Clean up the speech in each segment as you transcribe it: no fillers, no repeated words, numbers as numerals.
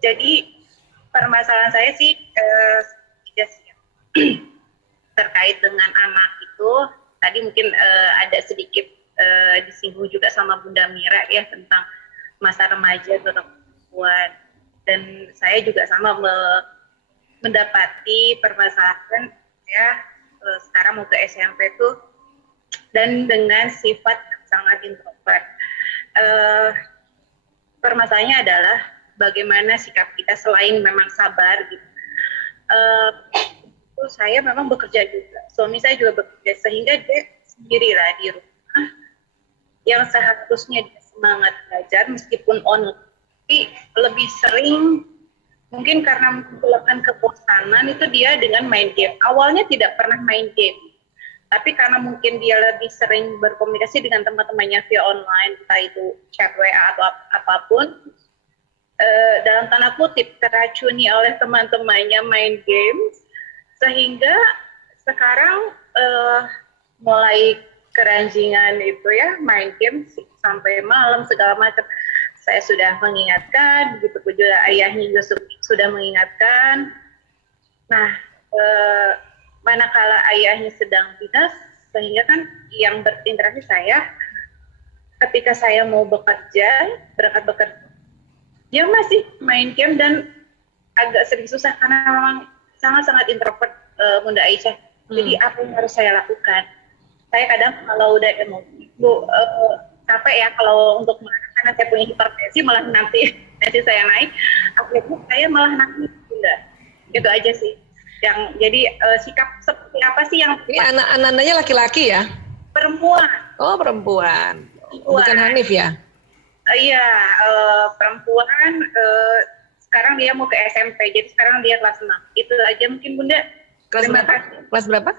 Jadi permasalahan saya sih terkait dengan anak itu tadi mungkin ada sedikit disinggung juga sama Bunda Mira ya tentang masa remaja atau perempuan, dan saya juga sama mendapati permasalahan ya sekarang mau ke SMP tuh dan dengan sifat sangat introvert. Permasalahannya adalah bagaimana sikap kita selain memang sabar gitu. Saya memang bekerja juga, suami saya juga bekerja, sehingga dia sendirilah di rumah yang seharusnya dia semangat belajar meskipun online, tapi lebih sering mungkin karena menggunakan kebosanan itu dia dengan main game. Awalnya tidak pernah main game, tapi karena mungkin dia lebih sering berkomunikasi dengan teman-temannya via online, entah itu chat WA atau apapun, dalam tanda kutip teracuni oleh teman-temannya main game, sehingga sekarang mulai keranjingan itu ya main game sampai malam segala macam. Saya sudah mengingatkan, begitu juga ayahnya juga sudah mengingatkan. Nah, manakala ayahnya sedang dinas, sehingga kan yang berinteraksi saya ketika saya mau bekerja, berangkat bekerja, dia masih main game dan agak sering susah karena memang sangat-sangat introvert, Bunda Aisyah. Jadi apa yang harus saya lakukan? Saya kadang kalau udah emosi, capek ya kalau untuk marah karena saya punya hipertensi, malah nanti saya naik, akhirnya saya malah nangis, Bunda. Itu aja sih. Yang jadi sikap seperti apa sih yang ini anak-anaknya laki-laki ya? Perempuan. Oh, perempuan. Bukan Hanif ya? Iya, perempuan. Sekarang dia mau ke SMP, jadi sekarang dia kelas 6. Itu aja mungkin Bunda. Terima kasih. Kelas berapa?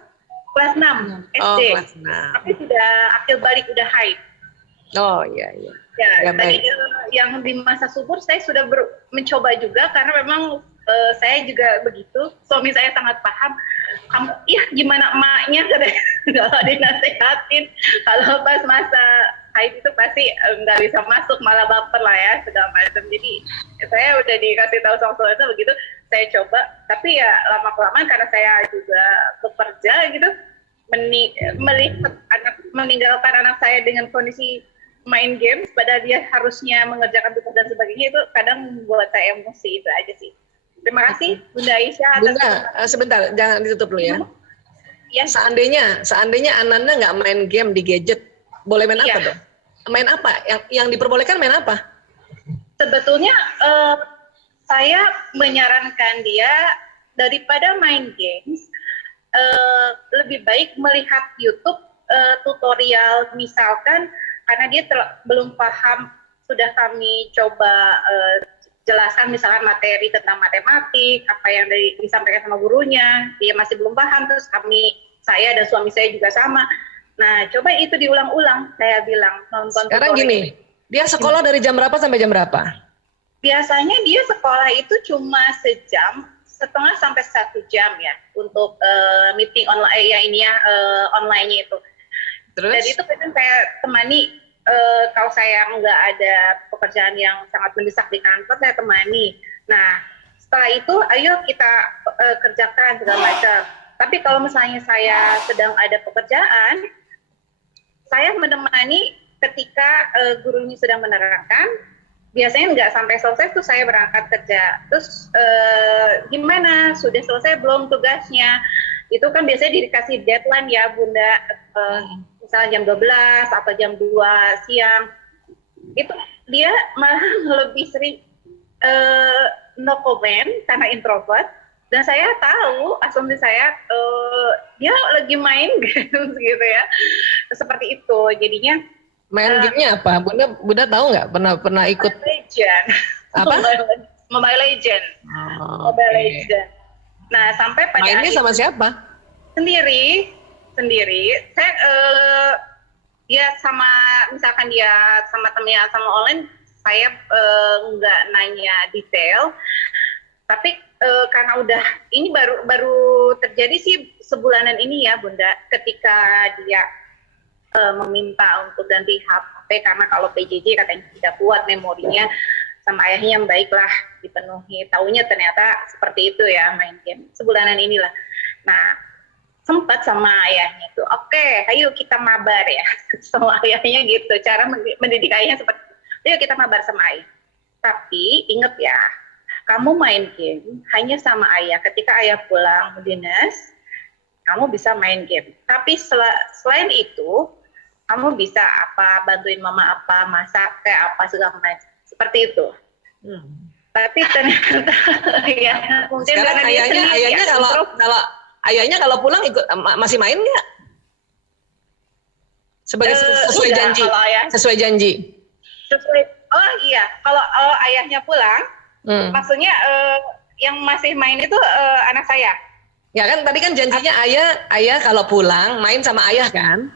Kelas 6 SD. Oh, kelas 6. Tapi sudah akil balik, udah haid. Oh iya iya. Ya, tadi yang di masa subur saya sudah mencoba juga karena memang saya juga begitu. Suami saya sangat paham. Kamu, gimana emaknya? Kalau dinasehatin, kalau pas masa haid itu pasti nggak bisa masuk, malah baper lah ya segala macam. Jadi saya udah dikasih tahu sama suami begitu, saya coba. Tapi ya lama kelamaan karena saya juga bekerja gitu, melihat meninggalkan anak saya dengan kondisi main games, padahal dia harusnya mengerjakan tugas dan sebagainya, itu kadang membuat saya emosi. Itu aja sih. Terima kasih Bunda Aisyah. Bunda, sebentar, jangan ditutup dulu ya. Ya. Seandainya Ananda nggak main game di gadget, boleh main apa dong? Main apa? Yang diperbolehkan main apa? Sebetulnya saya menyarankan dia daripada main games, lebih baik melihat YouTube tutorial misalkan, karena dia belum paham, sudah kami coba jelaskan misalkan materi tentang matematik, apa yang disampaikan sama gurunya, dia masih belum paham, terus saya dan suami saya juga sama. Nah, coba itu diulang-ulang, saya bilang, nonton sekarang tutorial. Gini, dia sekolah dari jam berapa sampai jam berapa? Biasanya dia sekolah itu cuma sejam, setengah sampai 1 jam ya, untuk meeting online online-nya itu. Terus? Dan itu kadang saya temani, kalau saya nggak ada pekerjaan yang sangat mendesak di kantor, saya temani. Nah, setelah itu ayo kita kerjakan segala macam. Tapi kalau misalnya saya sedang ada pekerjaan, saya menemani ketika gurunya sedang menerangkan. Biasanya nggak sampai selesai tuh saya berangkat kerja. Terus gimana? Sudah selesai belum tugasnya? Itu kan biasanya dikasih deadline ya Bunda, misalnya jam 12 atau jam 2 siang. Itu dia malah lebih sering no comment karena introvert. Dan saya tahu, asumsi saya, dia lagi main games gitu ya. Seperti itu, jadinya. Main gamenya apa? Bunda tahu nggak? Pernah ikut? Mobile Legend. Apa? Mobile Legend. Oh, Mobile Legend. Nah, sampai pada mainnya sama siapa? Sendiri. Saya dia sama, misalkan dia sama temennya sama online, saya nggak nanya detail. Tapi karena udah ini baru terjadi sih sebulanan ini ya Bunda, ketika dia meminta untuk ganti HP karena kalau PJJ katanya tidak kuat memorinya. sama ayahnya yang baik lah, dipenuhi. Taunya ternyata seperti itu ya, main game sebulanan inilah. Nah, sempat sama ayahnya itu, oke, ayo kita mabar ya. Sama ayahnya gitu, cara mendidik ayahnya seperti itu. Ayo kita mabar sama ayah. Tapi ingat ya, kamu main game hanya sama ayah. Ketika ayah pulang dinas, kamu bisa main game. Tapi selain itu, kamu bisa apa, bantuin mama apa, masak kayak apa segala macam. Seperti itu. Tapi ternyata ya mungkin sekarang ayahnya kalau pulang ikut masih main nggak? Sesuai janji. Sesuai janji. Oh iya, kalau ayahnya pulang, maksudnya yang masih main itu anak saya. Ya kan tadi kan janjinya ayah kalau pulang main sama ayah kan?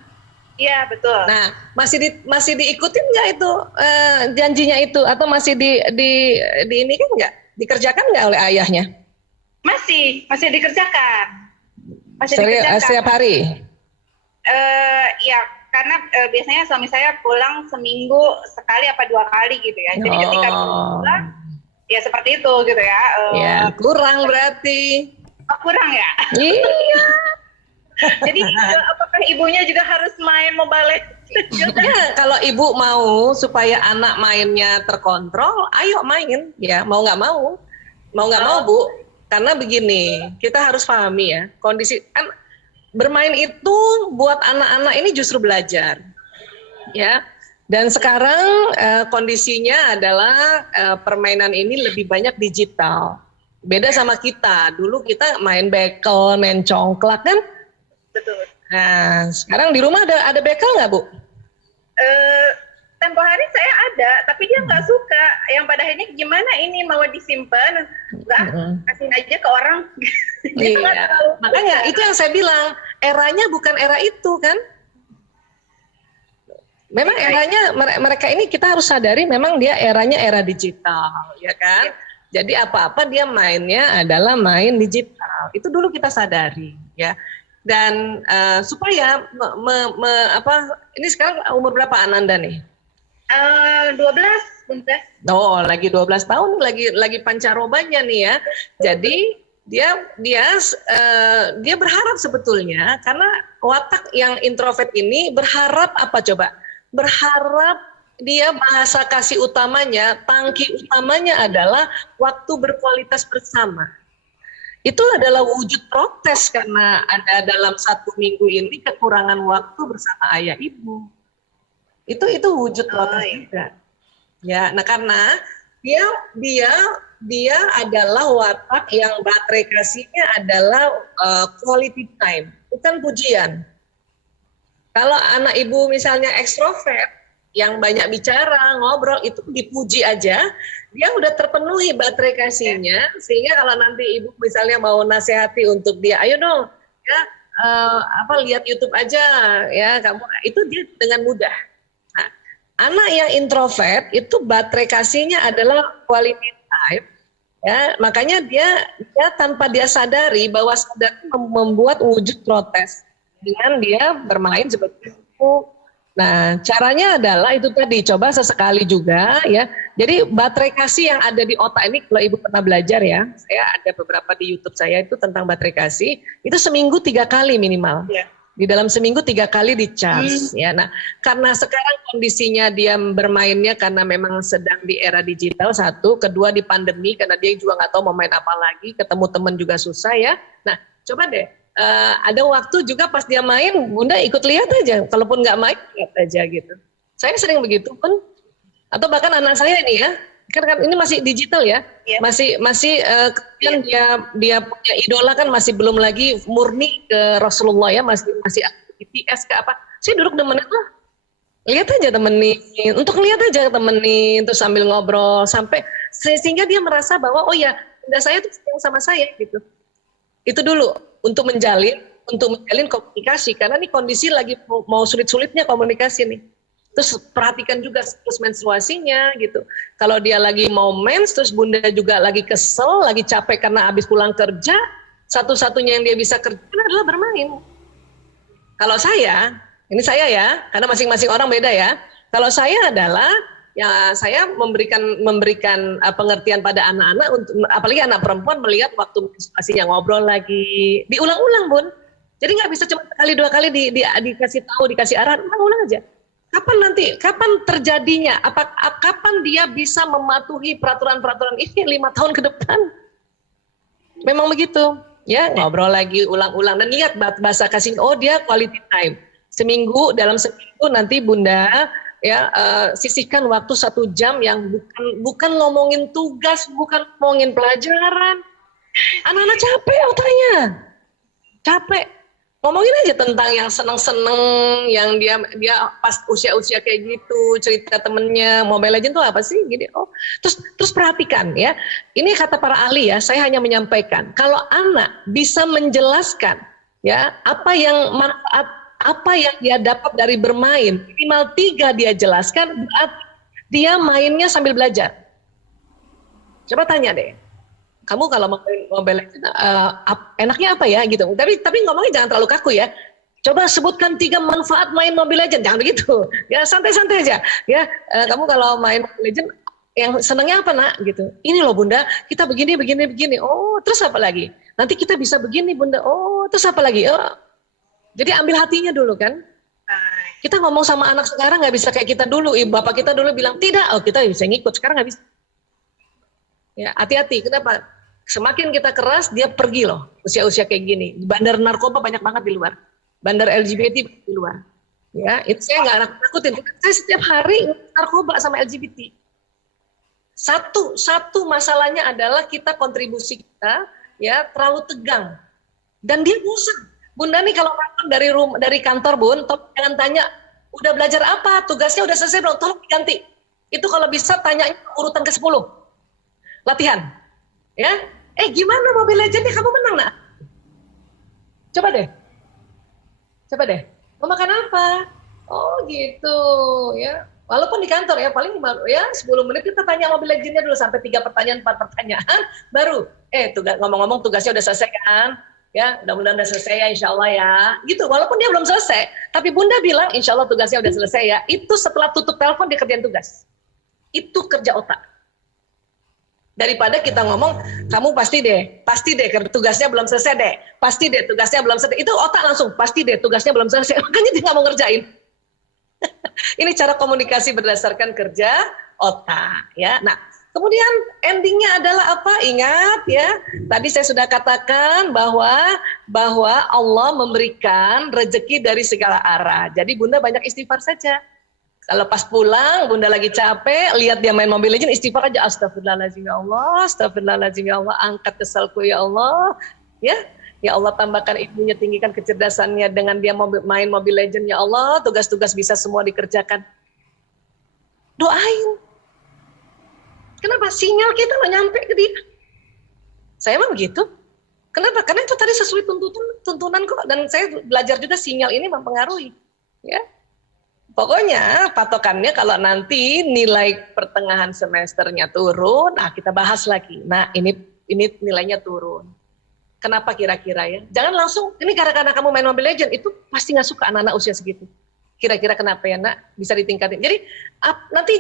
Iya betul. Nah masih diikutin nggak itu janjinya itu atau masih di ini kan nggak dikerjakan nggak oleh ayahnya? Masih dikerjakan. Setiap hari? Ya karena biasanya suami saya pulang seminggu sekali apa 2 kali gitu ya. Jadi ketika pulang ya seperti itu gitu ya. Ya kurang berarti. Oh, kurang ya? Iya. Jadi apakah ibunya juga harus main Mobile Legends? Ya, kalau ibu mau supaya anak mainnya terkontrol, ayo main ya, mau nggak mau Bu, karena begini, kita harus pahami ya, kondisi kan bermain itu buat anak-anak ini justru belajar, ya. Dan sekarang kondisinya adalah permainan ini lebih banyak digital. Beda sama kita, dulu kita main bekel, main congklak kan. Betul. Nah, sekarang di rumah ada bekel nggak, Bu? Tempo hari saya ada, tapi dia nggak suka. Yang pada akhirnya gimana ini mau disimpan? Enggak, kasihin aja ke orang. Iya. Makanya itu yang saya bilang, eranya bukan era itu kan? Memang eranya mereka ini kita harus sadari memang dia eranya era digital, ya kan? Jadi apa-apa dia mainnya adalah main digital. Itu dulu kita sadari, ya. Dan supaya ini sekarang umur berapa Ananda nih? 12, Bunda. Oh, lagi 12 tahun, lagi pancarobanya nih ya. Jadi dia berharap sebetulnya karena watak yang introvert ini berharap apa coba? Berharap dia bahasa kasih utamanya, tangki utamanya adalah waktu berkualitas bersama. Itu adalah wujud protes karena ada dalam 1 minggu ini kekurangan waktu bersama ayah ibu. Itu wujud protes juga. Ya, nah karena dia adalah watak yang baterai kasihnya adalah quality time, bukan pujian. Kalau anak ibu misalnya ekstrovert, yang banyak bicara, ngobrol, itu dipuji aja, dia udah terpenuhi baterai kasihnya, sehingga kalau nanti ibu misalnya mau nasihati untuk dia, ayo dong, ya lihat YouTube aja, ya kamu, itu dia dengan mudah. Nah, anak yang introvert itu baterai kasihnya adalah quality time, ya, makanya dia tanpa dia sadari bahwa sadar membuat wujud protes dengan dia bermain seperti itu. Nah, caranya adalah itu tadi, coba sesekali juga ya. Jadi baterai kasih yang ada di otak ini, kalau ibu pernah belajar ya, saya ada beberapa di YouTube saya itu tentang baterai kasih, itu seminggu 3 kali minimal. Ya. Di dalam seminggu 3 kali di charge. Ya. Nah, karena sekarang kondisinya dia bermainnya karena memang sedang di era digital, 1, kedua di pandemi karena dia juga nggak tahu mau main apa lagi, ketemu teman juga susah ya. Nah, coba deh. Ada waktu juga pas dia main, Bunda ikut lihat aja. Kalaupun nggak main, lihat aja gitu. Saya sering begitu pun. Atau bahkan anak saya ini ya, kan ini masih digital ya, masih kemudian dia punya idola kan masih belum lagi murni ke Rasulullah ya, masih BTS ke apa. Saya duduk temenin lah, lihat aja temenin, untuk lihat aja temenin, terus sambil ngobrol sampai sehingga dia merasa bahwa oh ya, Bunda saya tuh sayang sama saya gitu. Itu dulu untuk menjalin komunikasi karena nih kondisi lagi mau sulit-sulitnya komunikasi nih. Terus perhatikan juga siklus menstruasinya gitu. Kalau dia lagi mau mens, terus Bunda juga lagi kesel, lagi capek karena habis pulang kerja, satu-satunya yang dia bisa kerjakan adalah bermain. Kalau saya, ini saya ya, karena masing-masing orang beda ya. Kalau saya adalah ya saya memberikan pengertian pada anak-anak untuk apalagi anak perempuan melihat waktu menstruasinya ngobrol lagi, diulang-ulang Bun. Jadi nggak bisa cuma sekali dua kali dikasih tahu, dikasih arahan, ulang-ulang aja. Kapan terjadinya? Kapan dia bisa mematuhi peraturan-peraturan ini 5 tahun ke depan? Memang begitu, ya ngobrol lagi, ulang-ulang dan lihat bahasa kasih. Oh dia quality time. Dalam seminggu nanti Bunda ya sisihkan waktu 1 jam yang bukan ngomongin tugas, bukan ngomongin pelajaran. Anak-anak capek otaknya, capek. Ngomongin aja tentang yang seneng-seneng, yang dia pas usia-usia kayak gitu, cerita temennya, Mobile Legends tuh apa sih? Gini, terus perhatikan ya. Ini kata para ahli ya, saya hanya menyampaikan. Kalau anak bisa menjelaskan ya apa yang manfaat, apa yang dia dapat dari bermain, minimal 3 dia jelaskan, berarti dia mainnya sambil belajar. Coba tanya deh. Kamu kalau main Mobile Legends enaknya apa ya gitu. Tapi ngomongnya jangan terlalu kaku ya. Coba sebutkan 3 manfaat main Mobile Legends. Jangan begitu. Ya santai-santai aja. Ya kamu kalau main Mobile Legends yang senangnya apa nak gitu. Ini loh Bunda, kita begini. Oh, terus apa lagi? Nanti kita bisa begini Bunda. Oh, terus apa lagi? Oh. Jadi ambil hatinya dulu kan. Kita ngomong sama anak sekarang nggak bisa kayak kita dulu. Bapak kita dulu bilang tidak. Oh, kita bisa ngikut. Sekarang nggak bisa. Ya, hati-hati. Kenapa? Semakin kita keras, dia pergi loh usia-usia kayak gini. Bandar narkoba banyak banget di luar. Bandar LGBT di luar. Ya, itu saya nggak nakutin. Saya setiap hari narkoba sama LGBT. Satu masalahnya adalah kita kontribusi kita ya terlalu tegang. Dan dia bosan. Bunda nih kalau datang dari kantor Bun, jangan tanya udah belajar apa, tugasnya udah selesai belum, tolong diganti. Itu kalau bisa tanya urutan ke-10. Latihan. Ya, gimana Mobile Legends kamu menang nak? Coba deh, mau makan apa? Oh gitu, ya. Walaupun di kantor ya paling 10 menit kita tanya Mobile Legends-nya dulu sampai 3 pertanyaan, 4 pertanyaan, baru ngomong-ngomong tugasnya udah selesai kan? Ya, mudah-mudahan udah selesai ya, insya Allah ya. Gitu, walaupun dia belum selesai, tapi Bunda bilang insya Allah tugasnya udah selesai ya. Itu setelah tutup telepon dia kerjain tugas. Itu kerja otak. Daripada kita ngomong, kamu pasti deh tugasnya belum selesai deh, pasti deh tugasnya belum selesai. Itu otak langsung, pasti deh tugasnya belum selesai. Makanya dia nggak mau ngerjain. Ini cara komunikasi berdasarkan kerja otak, ya. Nah, kemudian endingnya adalah apa? Ingat ya, tadi saya sudah katakan bahwa Allah memberikan rezeki dari segala arah. Jadi Bunda banyak istighfar saja. Kalau pas pulang, Bunda lagi capek, lihat dia main Mobile Legends, istighfar aja, astagfirullahaladzim ya Allah, angkat kesalku ya Allah, ya Allah tambahkan ilmunya, tinggikan kecerdasannya dengan dia main Mobile Legends ya Allah, tugas-tugas bisa semua dikerjakan. Doain. Kenapa? Sinyal kita nggak nyampe ke dia. Saya mah begitu. Kenapa? Karena itu tadi sesuai tuntunan kok, dan saya belajar juga sinyal ini mempengaruhi, ya. Pokoknya patokannya kalau nanti nilai pertengahan semesternya turun, kita bahas lagi. Nah ini nilainya turun. Kenapa kira-kira ya? Jangan langsung, ini karena kamu main Mobile Legends, itu pasti nggak suka anak-anak usia segitu. Kira-kira kenapa ya nak? Bisa ditingkatin. Jadi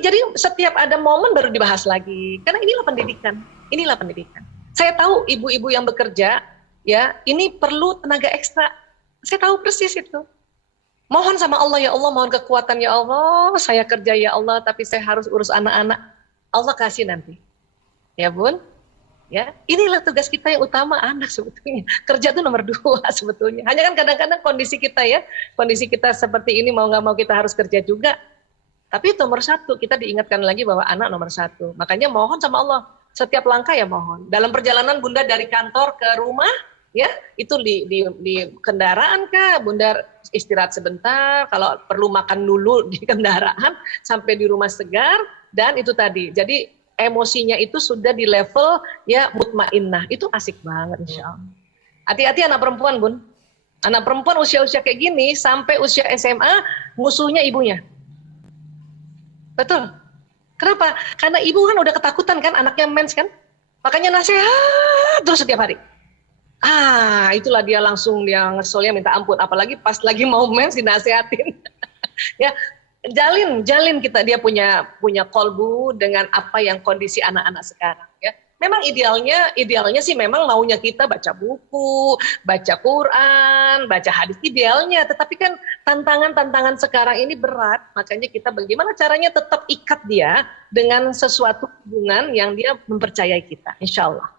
jadi setiap ada momen baru dibahas lagi. Karena inilah pendidikan. Saya tahu ibu-ibu yang bekerja, ya ini perlu tenaga ekstra. Saya tahu persis itu. Mohon sama Allah ya Allah, mohon kekuatan ya Allah, saya kerja ya Allah, tapi saya harus urus anak-anak. Allah kasih nanti. Ya Bun, ya inilah tugas kita yang utama, anak sebetulnya. Kerja itu nomor 2 sebetulnya. Hanya kan kadang-kadang kondisi kita seperti ini, mau nggak mau kita harus kerja juga. Tapi itu nomor 1, kita diingatkan lagi bahwa anak nomor 1. Makanya mohon sama Allah, setiap langkah ya mohon. Dalam perjalanan Bunda dari kantor ke rumah, ya itu di kendaraan kah, Bunda istirahat sebentar, kalau perlu makan dulu di kendaraan sampai di rumah segar, dan itu tadi. Jadi emosinya itu sudah di level ya mutmainnah. Itu asik banget insyaallah. Hati-hati anak perempuan, Bun. Anak perempuan usia-usia kayak gini sampai usia SMA musuhnya ibunya. Betul. Kenapa? Karena ibu kan udah ketakutan kan anaknya mens kan? Makanya nasihat terus setiap hari. Itulah dia langsung dia ngeselnya minta ampun, apalagi pas lagi mau mens dinasehatin. Ya, jalin kita, dia punya kolbu dengan apa yang kondisi anak-anak sekarang ya. Memang idealnya sih memang maunya kita baca buku, baca Quran, baca hadis idealnya, tetapi kan tantangan sekarang ini berat, makanya kita bagaimana caranya tetap ikat dia dengan sesuatu hubungan yang dia mempercayai kita, insya Allah.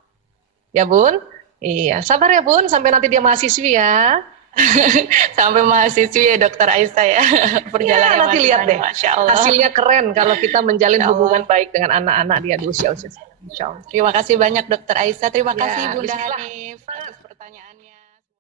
Ya Bun? Iya, sabar ya Bun, sampai nanti dia mahasiswi ya. Sampai mahasiswi ya Dokter Aisyah ya. Perjalanan nanti lihat deh, hasilnya keren kalau kita menjalin hubungan baik dengan anak-anak dia di usia-usia. Insya Allah. Terima kasih banyak Dokter Aisyah, terima kasih Bunda bismillah. Hanif atas pertanyaannya.